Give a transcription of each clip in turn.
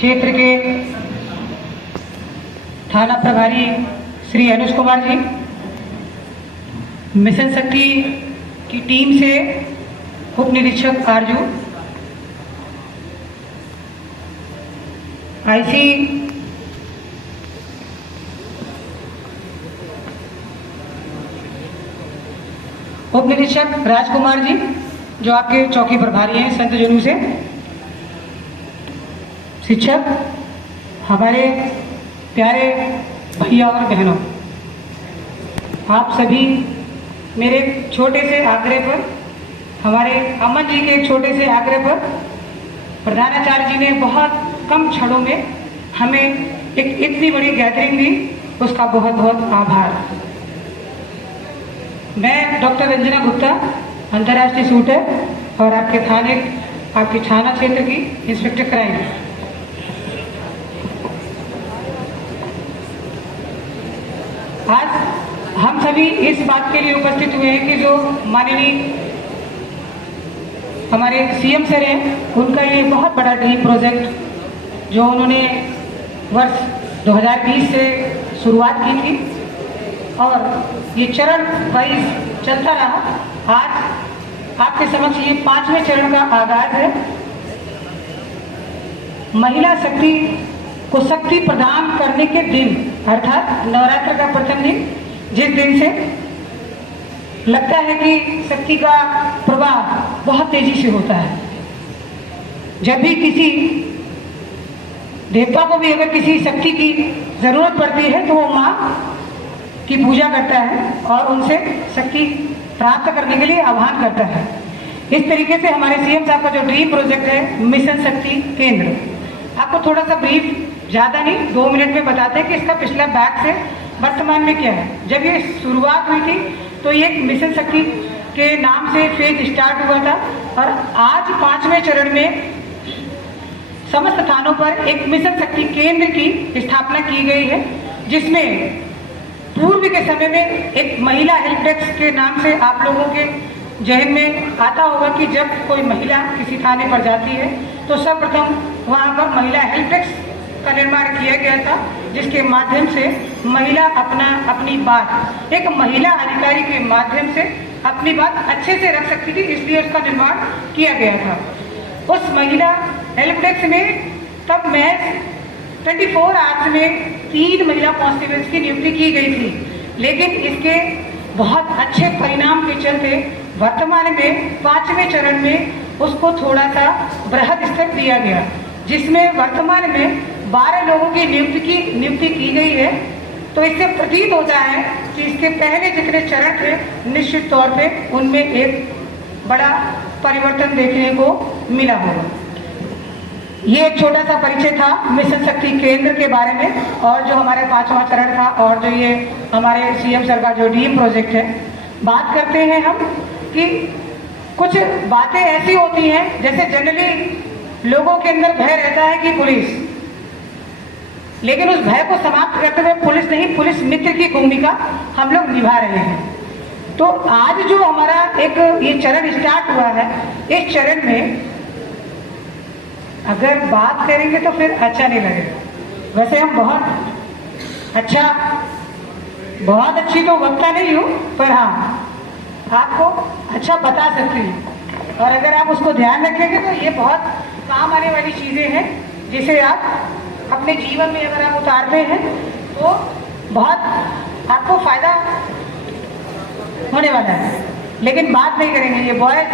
क्षेत्र के थाना प्रभारी श्री अनुज कुमार जी, मिशन शक्ति की टीम से उप निरीक्षक आरजू, आईसी उप निरीक्षक राजकुमार जी जो आपके चौकी प्रभारी हैं संत जनू से, शिक्षक, हमारे प्यारे भैया और बहनों, आप सभी मेरे छोटे से आग्रह पर, हमारे अमन जी के एक छोटे से आग्रह पर प्रधानाचार्य जी ने बहुत कम क्षणों में हमें एक इतनी बड़ी गैदरिंग दी, उसका बहुत बहुत आभार। मैं डॉक्टर रंजना गुप्ता, अंतर्राष्ट्रीय शूटर और आपके थाना क्षेत्र की इंस्पेक्टर क्राइम। आज हम सभी इस बात के लिए उपस्थित हुए हैं कि जो माननीय हमारे सीएम सर हैं, उनका ये बहुत बड़ा ड्रीम प्रोजेक्ट जो उन्होंने वर्ष 2020 से शुरुआत की थी और ये चरण वाइज चलता रहा। आज आपके समक्ष ये 5वें चरण का आगाज है। महिला शक्ति को शक्ति प्रदान करने के दिन, अर्थात नवरात्र का प्रथम दिन, जिस दिन से लगता है कि शक्ति का प्रवाह बहुत तेजी से होता है। जब भी किसी देवता को भी अगर किसी शक्ति की जरूरत पड़ती है तो वो माँ की पूजा करता है और उनसे शक्ति प्राप्त करने के लिए आह्वान करता है। इस तरीके से हमारे सीएम साहब का जो ड्रीम प्रोजेक्ट है मिशन शक्ति केंद्र, आपको थोड़ा सा ब्रीफ, ज़्यादा नहीं, 2 मिनट में बताते हैं कि इसका पिछला बैक से वर्तमान में क्या है। जब ये शुरुआत हुई थी तो ये मिशन शक्ति के नाम से फेज स्टार्ट हुआ था और आज 5वें चरण में समस्त थानों पर एक मिशन शक्ति केंद्र की स्थापना की गई है, जिसमें पूर्व के समय में एक महिला हेल्प डेस्क के नाम से आप लोगों के जहन में आता होगा कि जब कोई महिला किसी थाने पर जाती है तो सर्वप्रथम वहां पर महिला हेल्प डेस्क का निर्माण किया गया था, जिसके माध्यम से महिला अपनी बात एक महिला अधिकारी के माध्यम से अपनी बात अच्छे से रख सकती थी, इसलिए उसका निर्माण किया गया था। उस महिला हेल्प डेस्क में तब महज 24 आवर्स में 3 महिला कांस्टेबल्स की नियुक्ति की गई थी, लेकिन इसके बहुत अच्छे परिणाम के चलते वर्तमान में 5वें चरण में उसको थोड़ा सा बृहद स्तर दिया गया, जिसमें वर्तमान में 12 लोगों की नियुक्ति की गई है। तो इससे प्रतीत होता है कि इसके पहले जितने चरण थे निश्चित तौर पे उनमें एक बड़ा परिवर्तन देखने को मिला होगा। ये एक छोटा सा परिचय था मिशन शक्ति केंद्र के बारे में और जो हमारे 5वां चरण था और जो ये हमारे सीएम सर का जो ड्रीम प्रोजेक्ट है। बात करते हैं हम कि कुछ बातें ऐसी होती हैं, जैसे जनरली लोगों के अंदर भय रहता है कि पुलिस, लेकिन उस भय को समाप्त करते हुए पुलिस नहीं, पुलिस मित्र की भूमिका हम लोग निभा रहे हैं। तो आज जो हमारा एक ये चरण स्टार्ट हुआ है, इस चरण में अगर बात करेंगे तो फिर अच्छा नहीं लगेगा। वैसे हम बहुत अच्छी तो वक्ता नहीं हूँ, पर हाँ आपको अच्छा बता सकती हूँ और अगर आप उसको ध्यान रखेंगे तो ये बहुत काम आने वाली चीजें हैं, जिसे आप अपने जीवन में अगर आप उतारते हैं तो बहुत आपको फायदा होने वाला है। लेकिन बात नहीं करेंगे, ये बॉयज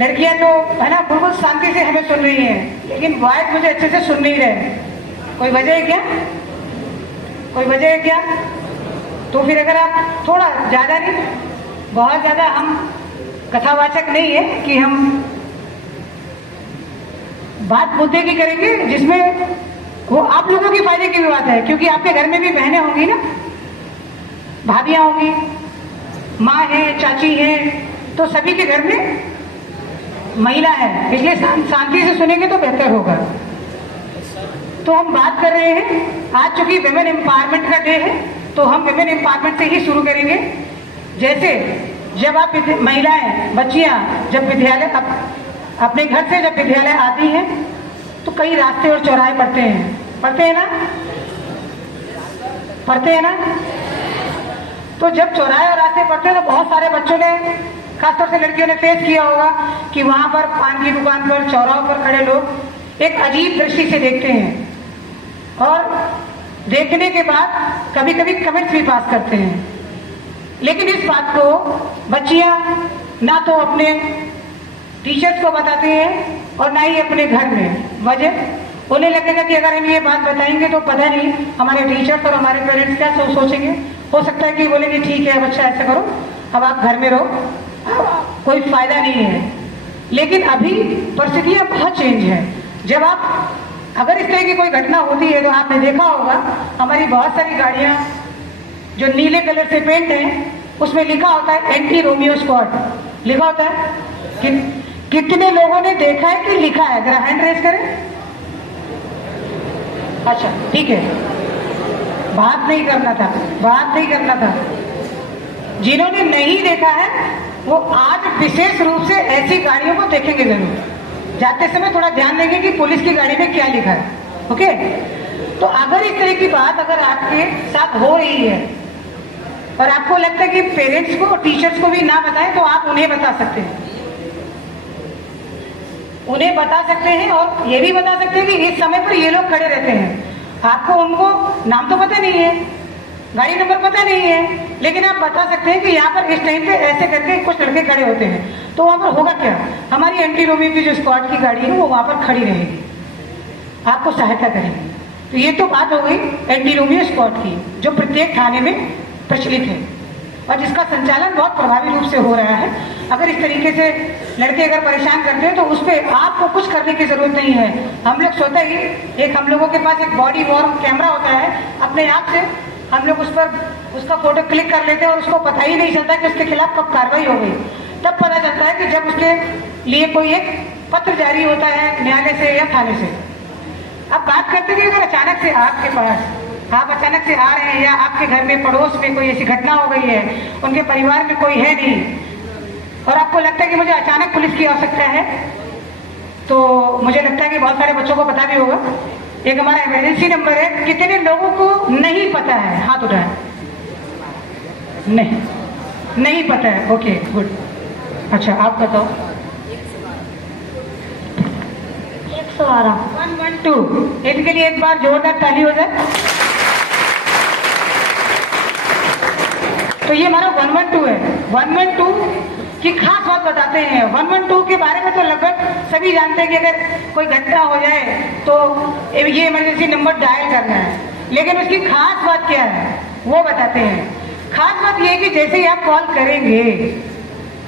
लड़कियां तो है ना बिल्कुल शांति से हमें सुन रही हैं, लेकिन बॉयज मुझे अच्छे से सुन नहीं रहे। कोई वजह है क्या? कोई वजह है क्या? तो फिर अगर आप थोड़ा ज्यादा नहीं, बहुत ज्यादा हम कथावाचक नहीं है कि हम बात मुद्दे की करेंगे जिसमें वो आप लोगों के फायदे की भी बात है, क्योंकि आपके घर में भी बहनें होंगी ना, भाभियां होंगी, माँ है, चाची है, तो सभी के घर में महिला है, इसलिए शांति से सुनेंगे तो बेहतर होगा। तो हम बात कर रहे हैं, आज चूंकि विमेन एम्पावरमेंट का डे है तो हम विमेन एम्पावरमेंट से ही शुरू करेंगे। जैसे जब आप महिलाएं, बच्चियां जब विद्यालय अपने घर से जब विद्यालय आती हैं तो कई रास्ते और चौराहे पड़ते हैं, पढ़ते हैं ना, पढ़ते हैं ना। तो जब चौराहे और रास्ते पड़ते हैं तो बहुत सारे बच्चों ने, खासतौर से लड़कियों ने फेस किया होगा कि वहां पर पान की दुकान पर, चौराहों पर खड़े लोग एक अजीब दृष्टि से देखते हैं और देखने के बाद कभी कभी कमेंट्स भी पास करते हैं। लेकिन इस बात को बच्चियां ना तो अपने टीचर्स को बताती हैं और ना ही अपने घर में। वजह उन्हें लगेगा कि अगर हम ये बात बताएंगे तो पता नहीं हमारे टीचर्स और हमारे पेरेंट्स क्या सोचेंगे। हो सकता है कि बोलेंगे ठीक है बच्चा ऐसा करो, अब आप घर में रहो, कोई फायदा नहीं है। लेकिन अभी परिस्थितियां बहुत चेंज है। जब आप, अगर इस तरह की कोई घटना होती है तो आपने देखा होगा हमारी बहुत सारी गाड़ियां जो नीले कलर से पेंट है उसमें लिखा होता है एंटी रोमियो स्क्वाड लिखा होता है। कितने लोगों ने देखा है कि लिखा है? जरा हैंड रेज करें। अच्छा ठीक है, बात नहीं करना था, बात नहीं करना था। जिन्होंने नहीं देखा है वो आज विशेष रूप से ऐसी गाड़ियों को देखेंगे जरूर। जाते समय थोड़ा ध्यान देंगे कि पुलिस की गाड़ी में क्या लिखा है। ओके, तो अगर इस तरह की बात अगर आपके साथ हो रही है और आपको लगता है कि पेरेंट्स को और टीचर्स को भी ना बताएं तो आप उन्हें बता सकते हैं, उन्हें बता सकते हैं और ये भी बता सकते हैं कि इस समय पर ये लोग खड़े रहते हैं। आपको उनको नाम तो पता नहीं है, गाड़ी नंबर पता नहीं है, लेकिन आप बता सकते हैं कि यहाँ पर इस टाइम पे ऐसे करके कुछ लड़के खड़े होते हैं। तो वहां पर होगा क्या, हमारी एंटी रोमियो की जो स्क्वाड की गाड़ी है वो वहां पर खड़ी रहेगी, आपको सहायता करेगी। तो ये तो बात हो गई एंटी रोमियो स्क्वाड की जो प्रत्येक थाने में प्रचलित है और जिसका संचालन बहुत प्रभावी रूप से हो रहा है। अगर इस तरीके से लड़के अगर परेशान करते हैं तो उस पर आपको कुछ करने की जरूरत नहीं है। हम लोग स्वतः ही हम लोगों के पास एक बॉडी वॉर्म कैमरा होता है, अपने आप से हम लोग उस पर उसका फोटो क्लिक कर लेते हैं और उसको पता ही नहीं चलता कि उसके खिलाफ कब कार्रवाई हो गई। तब पता चलता है कि जब उसके लिए कोई एक पत्र जारी होता है न्यायालय से या थाने से। अब बात करते हैं कि अगर अचानक से आपके पास, आप अचानक से आ रहे हैं या आपके घर में पड़ोस में कोई ऐसी घटना हो गई है, उनके परिवार में कोई है नहीं और आपको लगता है कि मुझे अचानक पुलिस की आवश्यकता है, तो मुझे लगता है कि बहुत सारे बच्चों को पता भी होगा एक हमारा इमरजेंसी नंबर है। कितने लोगों को नहीं पता है? हाथ उठाएं। नहीं पता है। Okay good. अच्छा आप बताओ। 112 112, इनके लिए एक बार जोरदार ताली हो जाए। तो ये हमारा 112 है। 112 की खास बात बताते हैं। 112 के बारे में तो लगभग सभी जानते हैं कि अगर कोई घटना हो जाए तो ये इमरजेंसी नंबर डायल करना है, लेकिन उसकी खास बात क्या है वो बताते हैं। खास बात ये है कि जैसे ही आप कॉल करेंगे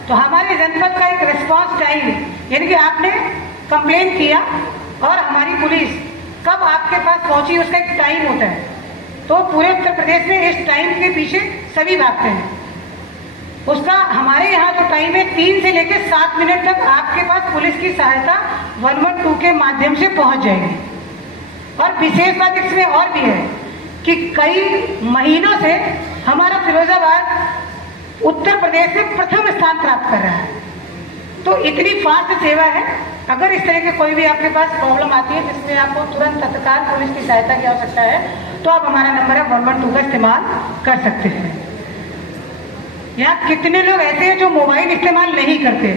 तो हमारे जनपद का एक रिस्पांस टाइम, यानी कि आपने कंप्लेन किया और हमारी पुलिस कब आपके पास पहुंची उसका एक टाइम होता है। तो पूरे उत्तर प्रदेश में इस टाइम के पीछे सभी भागते हैं। उसका हमारे यहाँ जो टाइम है 3 से लेकर 7 मिनट तक आपके पास पुलिस की सहायता 112 के माध्यम से पहुंच जाएगी। और विशेष बात इसमें और भी है कि कई महीनों से हमारा फिरोजाबाद उत्तर प्रदेश में प्रथम स्थान प्राप्त कर रहा है। तो इतनी फास्ट सेवा है। अगर इस तरह के कोई भी आपके पास प्रॉब्लम आती है जिसमें आपको तुरंत तत्काल पुलिस की सहायता की आवश्यकता है तो आप हमारा नंबर है 112 का इस्तेमाल कर सकते हैं। यहाँ कितने लोग ऐसे हैं जो मोबाइल इस्तेमाल नहीं करते?